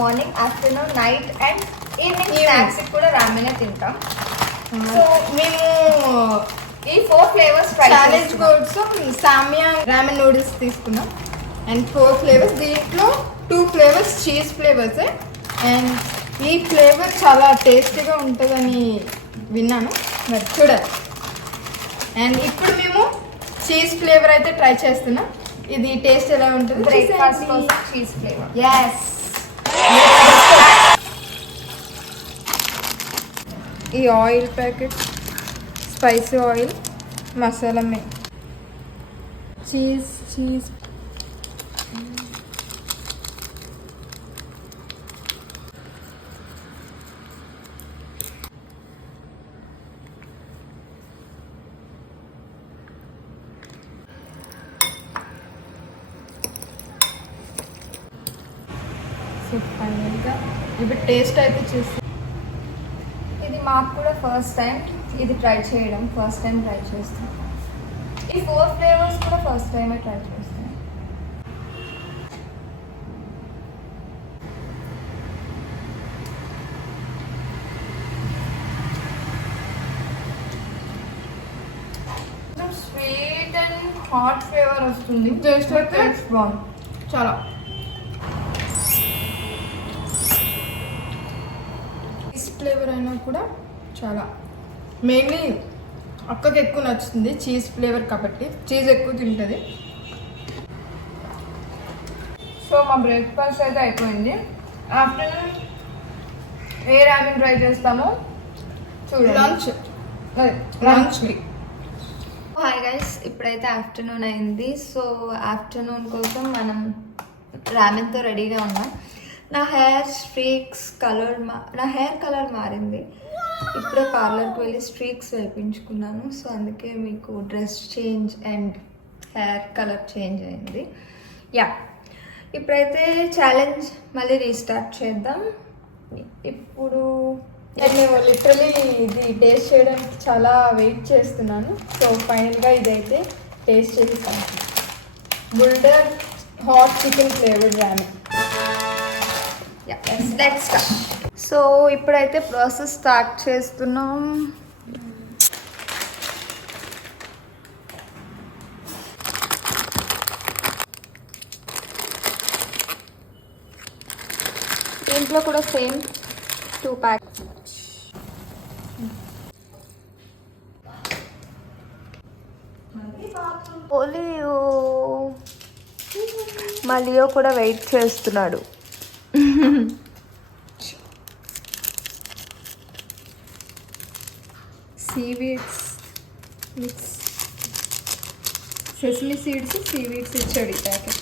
Morning, afternoon, night and evening snacks కూడా రామెనే తింటాం. So మేము ఈ 4 ఫ్లేవర్స్ ఛాలెంజ్ కోసం సామియా రామెన్ నూడిల్స్ తీసుకున్నాం. అండ్ 4 ఫ్లేవర్స్, దీంట్లో 2 ఫ్లేవర్స్ చీజ్ ఫ్లేవర్స్. అండ్ ఈ ఫ్లేవర్ చాలా టేస్టీగా ఉంటుందని విన్నాను, మరి చూడాలి. అండ్ ఇప్పుడు మేము చీజ్ ఫ్లేవర్ అయితే ట్రై చేస్తున్నాం. ఇది టేస్ట్ ఎలా ఉంటుంది? బ్రేక్ఫాస్ట్ కోసం చీజ్ ఫ్లేవర్. yes. ఈ oil packet, spicy oil, masala cheese ఫైనల్గా ఇప్పుడు టేస్ట్ అయితే చూసి. ఇది మాకు కూడా ఫస్ట్ టైం ఇది ట్రై చేయడం, ఫస్ట్ టైం ట్రై చేస్తాం. ఈ 4 ఫ్లేవర్స్ కూడా ఫస్ట్ టైమే ట్రై చేస్తాం. స్వీట్ అండ్ హాట్ ఫ్లేవర్ వస్తుంది. టేస్ట్ బాగుంది చాలా. ఫ్లేవర్ అయినా కూడా చాలా, మెయిన్లీ అక్కకి ఎక్కువ నచ్చుతుంది చీజ్ ఫ్లేవర్ కాబట్టి, చీజ్ ఎక్కువ తింటుంది. సో మా బ్రేక్ఫాస్ట్ అయితే అయిపోయింది. ఆఫ్టర్నూన్ ఏ రామెన్ ట్రై చేస్తామో చూడండి. లంచ్కి హాయ్ గైస్, ఇప్పుడైతే ఆఫ్టర్నూన్ అయింది. సో ఆఫ్టర్నూన్ కోసం మనం రామెన్తో రెడీగా ఉన్నాం. నా హెయిర్ స్ట్రీక్స్ కలర్ నా హెయిర్ కలర్ మారింది. ఇప్పుడే పార్లర్కి వెళ్ళి స్ట్రీక్స్ వేయించుకున్నాను. సో అందుకే మీకు dress change and hair colour change అయింది. యా, ఇప్పుడైతే ఛాలెంజ్ మళ్ళీ రీస్టార్ట్ చేద్దాం. ఇప్పుడు నేను లిటరలీ ఇది టేస్ట్ చేయడానికి చాలా వెయిట్ చేస్తున్నాను. సో ఫైనల్గా ఇదైతే టేస్ట్ చేస్తాను. Buldak hot chicken flavored ramen. So ఇప్పుడైతే ప్రాసెస్ స్టార్ట్ చేస్తున్నాం. దీంట్లో కూడా సేమ్ 2 ప్యాక్స్. మలియో కూడా వెయిట్ చేస్తున్నాడు. Seaweeds mix, sesame seeds, seaweeds ఇచ్చాడు ఈ ప్యాకెట్.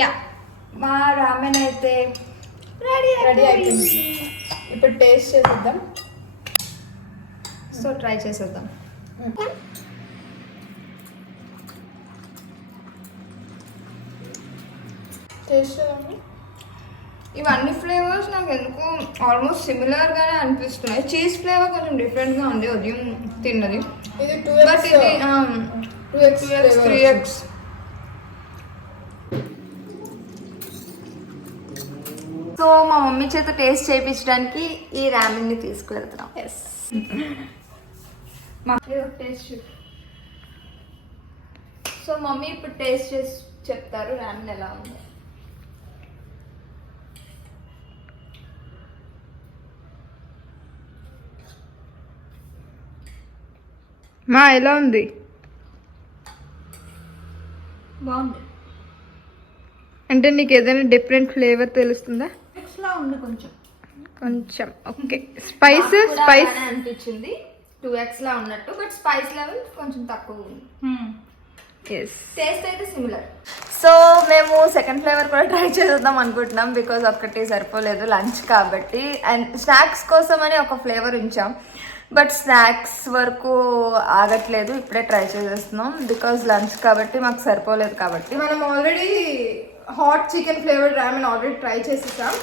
యా, మా రామెన్ అయితే రెడీ అయిపోయింది. ఇప్పుడు టేస్ట్ చేసేద్దాం. సో ట్రై చేసేద్దాం. టేస్ట్ చేయండి. ఇవన్నీ ఫ్లేవర్స్ నాకు ఎందుకు ఆల్మోస్ట్ సిమిలర్గానే అనిపిస్తున్నాయి. చీజ్ ఫ్లేవర్ కొంచెం డిఫరెంట్గా ఉంది ఉదయం తిన్నది. ఇది బట్ ఇది 2x 3x. సో మా మమ్మీ చేత టేస్ట్ చేయించడానికి ఈ రామెన్ని తీసుకువెళ్తున్నాం. Yes, taste. సో మమ్మీ ఇప్పుడు టేస్ట్ చేసి చెప్తారు రామెన్ ఎలా ఉంది. మా ఎలా ఉంది? బాగుంది. అంటే నీకు ఏదైనా డిఫరెంట్ ఫ్లేవర్ తెలుస్తుందా? ఎక్స్ట్రా ఉంది కొంచెం. ఓకే. స్పైస్ అనిపించింది 2x లా ఉన్నట్టు, బట్ స్పైస్ లెవెల్ కొంచెం తక్కువ ఉంది. టేస్ట్ అయితే సిమిలర్. సో మేము సెకండ్ ఫ్లేవర్ కూడా ట్రై చేద్దాం అనుకుంటున్నాం, బికాజ్ ఒక్కటి సరిపోలేదు లంచ్ కాబట్టి. అండ్ స్నాక్స్ కోసం అని ఒక ఫ్లేవర్ ఉంచాం, బట్ స్నాక్స్ వరకు ఆగట్లేదు. ఇప్పుడే ట్రై చేసేస్తున్నాం బికాజ్ లంచ్ కాబట్టి మాకు సరిపోలేదు కాబట్టి. మనం already hot chicken flavour రామెన్ already try చేసేసాం.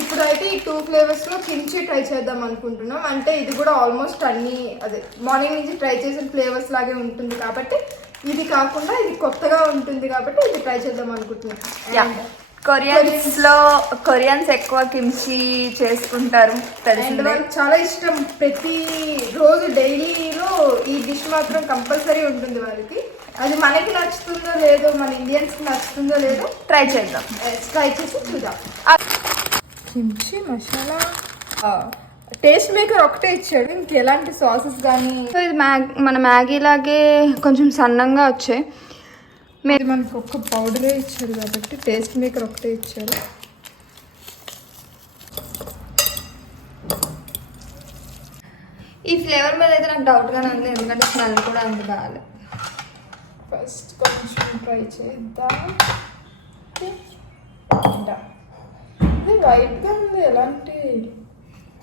ఇప్పుడైతే ఈ 2 ఫ్లేవర్స్లో కిమ్చి ట్రై చేద్దాం అనుకుంటున్నాం. అంటే ఇది కూడా ఆల్మోస్ట్ అన్ని అదే మార్నింగ్ నుంచి ట్రై చేసిన ఫ్లేవర్స్ లాగే ఉంటుంది కాబట్టి ఇది కాకుండా ఇది కొత్తగా ఉంటుంది కాబట్టి ఇది ట్రై చేద్దాం అనుకుంటున్నాం. కొరియన్స్ ఎక్కువ కిమ్చి చేసుకుంటారు అండ్ వాళ్ళకి చాలా ఇష్టం. ప్రతి రోజు డైలీలో ఈ డిష్ మాత్రం కంపల్సరీ ఉంటుంది వాళ్ళకి. అది మనకి నచ్చుతుందో లేదో, మన ఇండియన్స్కి నచ్చుతుందో లేదో ట్రై చేద్దాం. ట్రై చేసి చూద్దాం. కిమ్చి మసాలా టేస్ట్ మేకర్ ఒకటే ఇచ్చాడు, ఇంకెలాంటి సాసెస్ కానీ. సో ఇది మన మ్యాగీ లాగే కొంచెం సన్నంగా వచ్చాయి. మీరు మనకు ఒక్క పౌడరే ఇచ్చారు కాబట్టి టేస్ట్ మేకర్ ఒకటే ఇచ్చారు. ఈ ఫ్లేవర్ మీద అయితే నాకు డౌట్గానే ఉంది, ఎందుకంటే స్మెల్ కూడా అంత బాగాలేదు. ఫస్ట్ కొంచెం ట్రై చేద్దాం. ఇది వైట్గా ఉంది, ఎలాంటి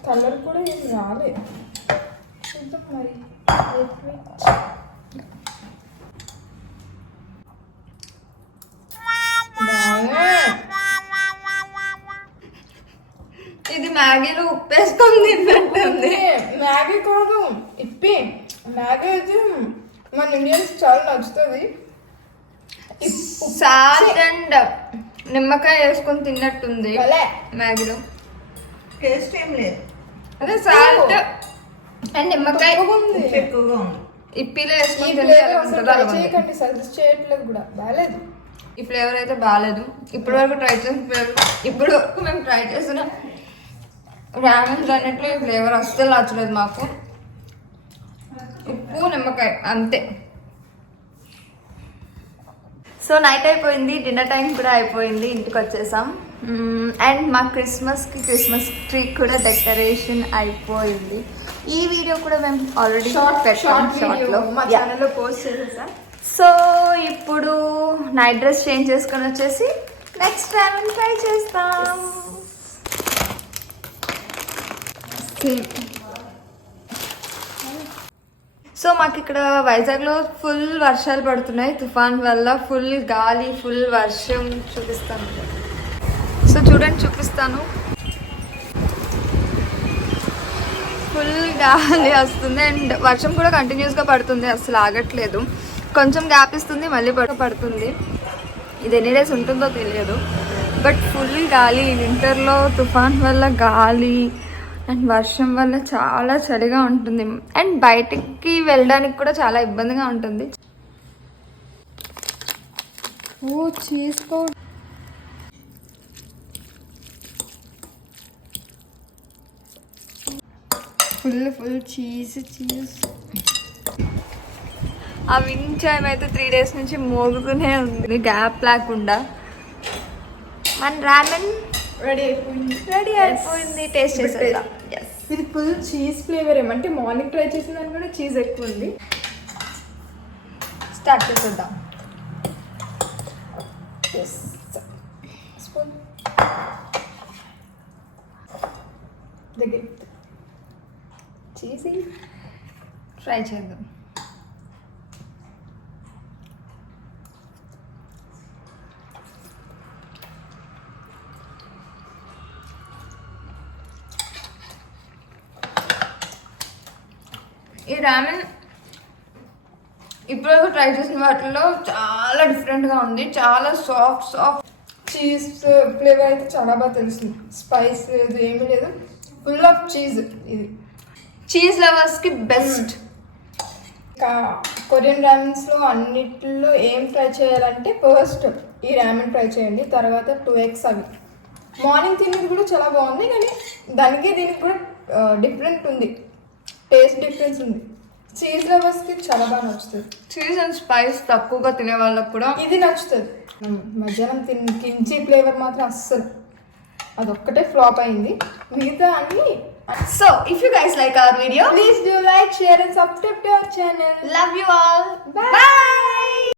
కలర్ కూడా ఏం రాలేదు. చూద్దాం మరి. ఇది మ్యాగీలో ఉప్పేసుకొని తిన్నట్టుంది. మ్యాగీ కాదు, ఇప్పి మ్యాగీ అయితే మన ఇండియన్స్ చాలా నచ్చుతుంది. సాల్ట్ అండ్ నిమ్మకాయ వేసుకొని తిన్నట్టుంది మ్యాగీలో. టేస్ట్ ఏం లేదు, అదే సాల్ట్ అండ్ నిమ్మకాయ ఎక్కువగా ఉంది. ఇప్పిలో వేసుకొని తింటే సజెస్ట్ చేయట్లేదు కూడా బాగాలేదు. ఈ ఫ్లేవర్ అయితే బాగాలేదు. ఇప్పటి వరకు ట్రై చేసిన ఫ్లేవర్, ఇప్పుడు వరకు మేము ట్రై చేసిన రామెన్స్ అన్నిట్లో ఈ ఫ్లేవర్ అస్సలు నచ్చలేదు మాకు. ఉప్పు నిమ్మకాయ అంతే. సో నైట్ అయిపోయింది, డిన్నర్ టైం కూడా అయిపోయింది, ఇంటికి వచ్చేసాం. అండ్ మా క్రిస్మస్ ట్రీ కూడా డెకరేషన్ అయిపోయింది. ఈ వీడియో కూడా మేము ఆల్రెడీ షార్ట్లో మా ఛానల్లో పోస్ట్ చేసేసాం. సో ఇప్పుడు నైట్ డ్రెస్ చేంజ్ చేసుకొని వచ్చేసి నెక్స్ట్ రామెన్ ట్రై చేస్తాం. సో మాకు ఇక్కడ వైజాగ్లో ఫుల్ వర్షాలు పడుతున్నాయి, తుఫాన్ వల్ల. ఫుల్ గాలి, ఫుల్ వర్షం. చూపిస్తాను. సో చూడండి, చూపిస్తాను. ఫుల్ గాలి వస్తుంది అండ్ వర్షం కూడా కంటిన్యూస్గా పడుతుంది, అసలు ఆగట్లేదు. కొంచెం గ్యాప్ ఇస్తుంది, మళ్ళీ పడుతుంది. ఇది ఎన్ని డేస్ ఉంటుందో తెలియదు, బట్ ఫుల్ గాలి. వింటర్లో తుఫాన్ వల్ల గాలి అండ్ వర్షం వల్ల చాలా చలిగా ఉంటుంది అండ్ బయటికి వెళ్ళడానికి కూడా చాలా ఇబ్బందిగా ఉంటుంది. ఓ చీజ్ పౌడర్, ఫుల్ చీజ్. ఆ విండ్ చైమ్ అయితే 3 days నుంచి మోగుతూనే ఉంది, గ్యాప్ లేకుండా. మన రామెన్ రెడీ అయిపోయింది. టేస్ట్ చేసేద్దాం. ఇది ఫుల్ చీజ్ ఫ్లేవర్. ఏమంటే మార్నింగ్ ట్రై చేసిన దాని కూడా చీజ్ ఎక్కువ ఉంది. స్టార్ట్ చేసేద్దాం. స్పూన్ దగ్గర చీజీ ట్రై చేద్దాం. ఈ రామెన్ ఇప్పటివరకు ట్రై చేసిన వాటిలో చాలా డిఫరెంట్గా ఉంది. చాలా సాఫ్ట్ చీజ్ ఫ్లేవర్ అయితే చాలా బాగా తెలుస్తుంది. స్పైస్ లేదు, ఏమీ లేదు, ఫుల్ ఆఫ్ చీజ్. ఇది చీజ్ లవర్స్కి బెస్ట్. ఇంకా కొరియన్ రామెన్స్లో అన్నిటిలో ఏం ట్రై చేయాలంటే ఫస్ట్ ఈ రామెన్ ట్రై చేయండి, తర్వాత 2x అవి. మార్నింగ్ తినేది కూడా చాలా బాగుంది, కానీ దానికి దీనికి కూడా డిఫరెంట్ ఉంది, టేస్ట్ డిఫరెన్స్ ఉంది. చీజ్ లవర్స్కి చాలా బాగా నచ్చుతుంది. చీజ్ అండ్ స్పైస్ తక్కువగా తినే వాళ్ళకి కూడా ఇది నచ్చుతుంది. మధ్యాహ్నం కించి ఫ్లేవర్ మాత్రం అస్సలు అదొక్కటే ఫ్లాప్ అయింది, మిగతా అన్ని. So if you guys like our video, please do like, share and subscribe to our channel. Love you all. Bye. Bye.